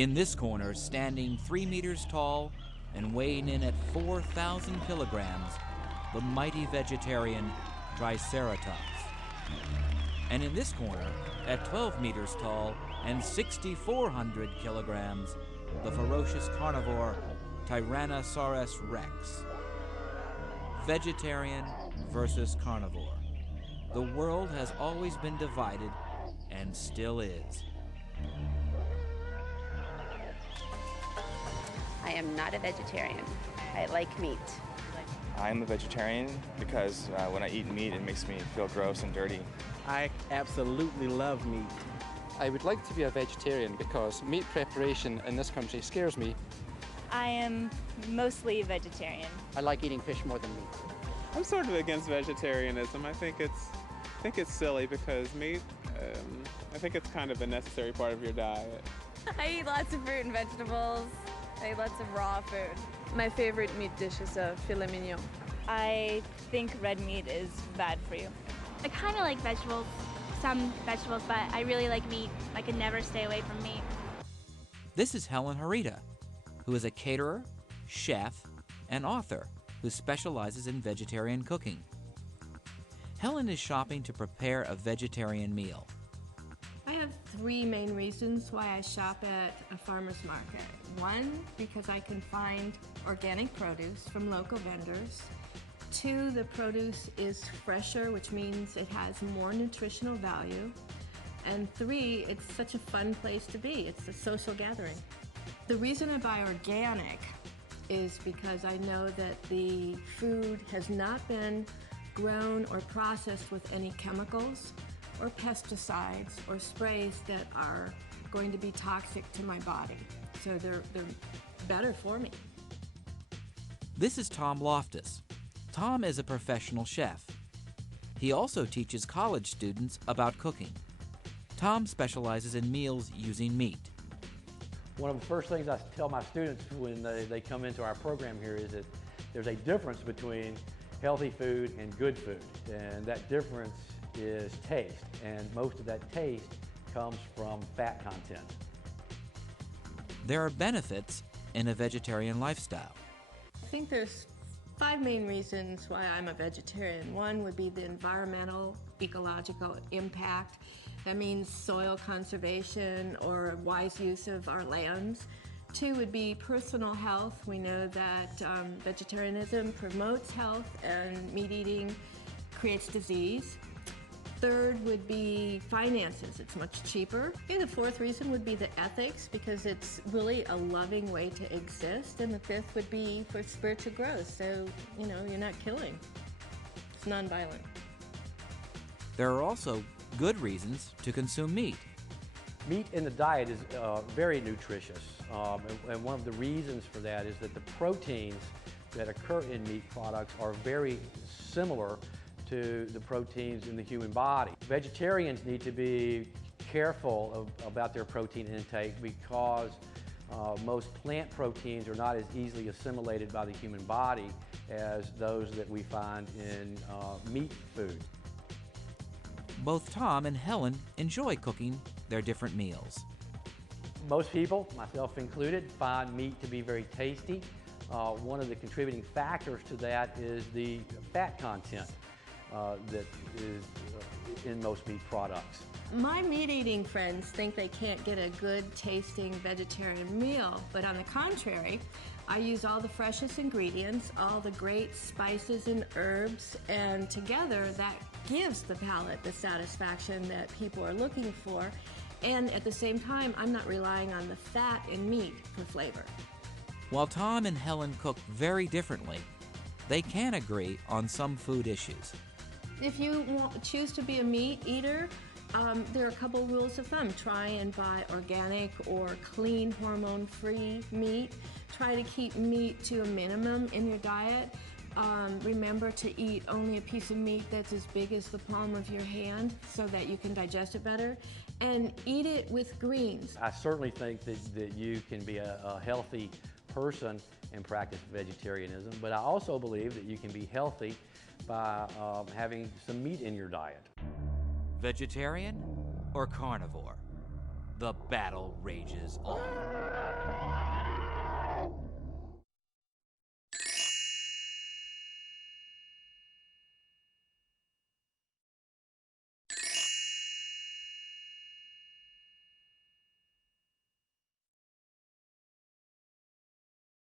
In this corner, standing 3 meters tall and weighing in at 4,000 kilograms, the mighty vegetarian Triceratops. And in this corner, at 12 meters tall and 6,400 kilograms, the ferocious carnivore Tyrannosaurus rex. Vegetarian versus carnivore. The world has always been divided and still is. I am not a vegetarian. I like meat. I'm a vegetarian because when I eat meat, it makes me feel gross and dirty. I absolutely love meat. I would like to be a vegetarian because meat preparation in this country scares me. I am mostly vegetarian. I like eating fish more than meat. I'm sort of against vegetarianism. I think it's silly because meat, I think it's kind of a necessary part of your diet. I eat lots of fruit and vegetables. I eat lots of raw food. My favorite meat dish is filet mignon. I think red meat is bad for you. I kind of like vegetables, some vegetables, but I really like meat. I could never stay away from meat. This is Helen Harita, who is a caterer, chef, and author who specializes in vegetarian cooking. Helen is shopping to prepare a vegetarian meal. I have 3 main reasons why I shop at a farmer's market. 1, because I can find organic produce from local vendors. 2, the produce is fresher, which means it has more nutritional value. And 3, it's such a fun place to be. It's a social gathering. The reason I buy organic is because I know that the food has not been grown or processed with any chemicals or pesticides or sprays that are going to be toxic to my body. So they're better for me. This is Tom Loftus. Tom is a professional chef. He also teaches college students about cooking. Tom specializes in meals using meat. One of the first things I tell my students when they come into our program here is that there's a difference between healthy food and good food, and that difference is taste, and most of that taste comes from fat content. There are benefits in a vegetarian lifestyle. I think there's 5 main reasons why I'm a vegetarian. 1 would be the environmental, ecological impact. That means soil conservation or wise use of our lands. 2 would be personal health. We know that vegetarianism promotes health and meat eating creates disease. 3rd would be finances. It's much cheaper. And the 4th reason would be the ethics, because it's really a loving way to exist. And the 5th would be for spiritual growth. So, you're not killing. It's nonviolent. There are also good reasons to consume meat. Meat in the diet is very nutritious, and one of the reasons for that is that the proteins that occur in meat products are very similar to the proteins in the human body. Vegetarians need to be careful about their protein intake because most plant proteins are not as easily assimilated by the human body as those that we find in meat food. Both Tom and Helen enjoy cooking their different meals. Most people, myself included, find meat to be very tasty. One of the contributing factors to that is the fat content that is in most meat products. My meat-eating friends think they can't get a good-tasting vegetarian meal, but on the contrary, I use all the freshest ingredients, all the great spices and herbs, and together that gives the palate the satisfaction that people are looking for. And at the same time, I'm not relying on the fat in meat for flavor. While Tom and Helen cook very differently, they can agree on some food issues. If you choose to be a meat eater, there are a couple rules of thumb. Try and buy organic or clean, hormone-free meat. Try to keep meat to a minimum in your diet. Remember to eat only a piece of meat that's as big as the palm of your hand so that you can digest it better. And eat it with greens. I certainly think that you can be a healthy person and practice vegetarianism, but I also believe that you can be healthy by having some meat in your diet. Vegetarian or carnivore? the battle rages on.